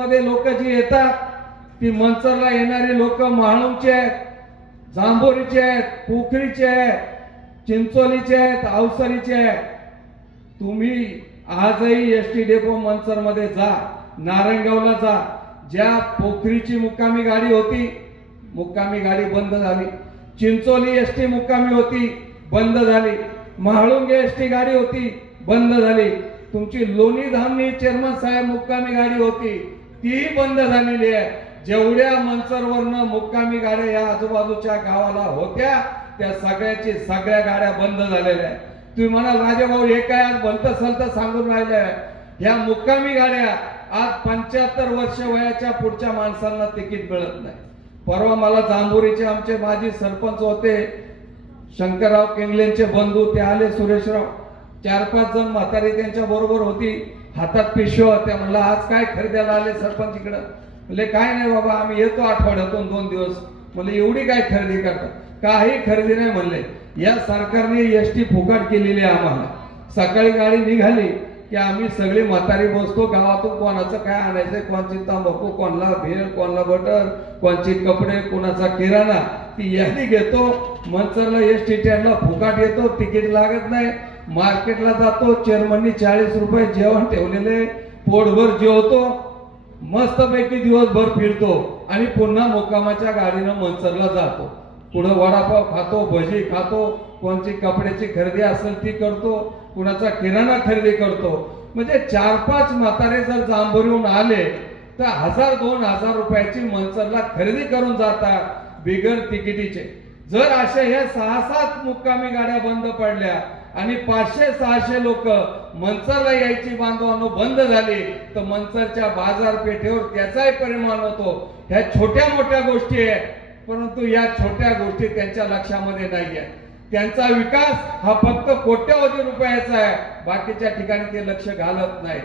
मध्ये लोक जी येतात ती मंचरला येणारी लोक महाळूंची आहेत जांभोरीचे आहेत पोखरीचे आहेत चिंचोलीचे आहेत अवसरीचे आहेत. तुम्ही आजही एस टी डेपो मंचरमध्ये जा नारायणगावला जा. ज्या पोखरीची मुक्कामी गाडी होती मुक्कामी गाडी बंद झाली. चिंचोली एस टी मुक्कामी होती बंद झाली. महाळुंगे एस टी गाडी होती बंद झाली. तुमची लोणी धामणी चेअरमन साहेब मुक्कामी गाडी होती. तीही बंद झालेली आहे. जेवढ्या मंचरवरनं मुक्कामी गाड्या या आजूबाजूच्या गावाला होत्या त्या सगळ्याची सगळ्या गाड्या बंद झालेल्या आहेत. तुम्ही म्हणाल राजाभाऊ हे काय आज भलत सलत सांगून राहिले ह्या मुक्कामी गाड्या आज पंच्याहत्तर वर्ष वयाच्या पुढच्या माणसांना तिकीट मिळत नाही. परवा मला जांभुरीचे आमचे माजी सरपंच होते शंकरराव केंगलेंचे बंधू ते आले सुरेशराव. चार पाच जण म्हातारी त्यांच्या बरोबर होती. हातात पिशव्या होत्या. म्हणलं आज काय खरेदीला आले सरपंच इकडं? म्हणले काय नाही बाबा आम्ही येतो आठवड्यातून दोन दिवस. म्हणले एवढी काय खरेदी करतात काही खरेदी नाही म्हणले. या सरकारने एस टी फुकट केलेली आहे आम्हाला. सकाळी गाडी निघाली की आम्ही सगळी म्हातारी बसतो. गावातून कोणाचं काय आणायचंय कोणची तंबाखू कोणाला भेल कोणाला बटर कोणचे कपडे कोणाचा किराणा ती यादी घेतो. मनसरला एस टी स्टँडला फुकाट येतो. तिकीट लागत नाही. मार्केटला जातो चेअरमननी चाळीस रुपये जेवण ठेवलेले पोटभर जेवतो मस्तपैकी दिवसभर फिरतो आणि पुन्हा मुक्कामाच्या गाडीनं मनसरला जातो. पुढं वडापाव खातो भजी खातो कोणची कपड्याची खरेदी असेल ती करतो कुणाचा किराणा खरेदी करतो. म्हणजे चार पाच म्हातारे जर जांभरून आले तर हजार दोन हजार रुपयाची मनसरला खरेदी करून जातात बिगर तिकिटीचे. जर अशा ह्या सहा सात मुक्कामी गाड्या बंद पडल्या आणि पाचशे सहाशे लोक मंचरला यायची बांधवांनो बंद झाली. तर मंचरच्या बाजारपेठेवर त्याचाही परिणाम होतो. ह्या छोट्या मोठ्या गोष्टी आहेत परंतु या छोट्या गोष्टी त्यांच्या लक्षामध्ये नाही आहेत त्यांचा विकास हा फक्त कोट्यवधी रुपयाचा आहे. बाकीच्या ठिकाणी ते लक्ष घालत नाही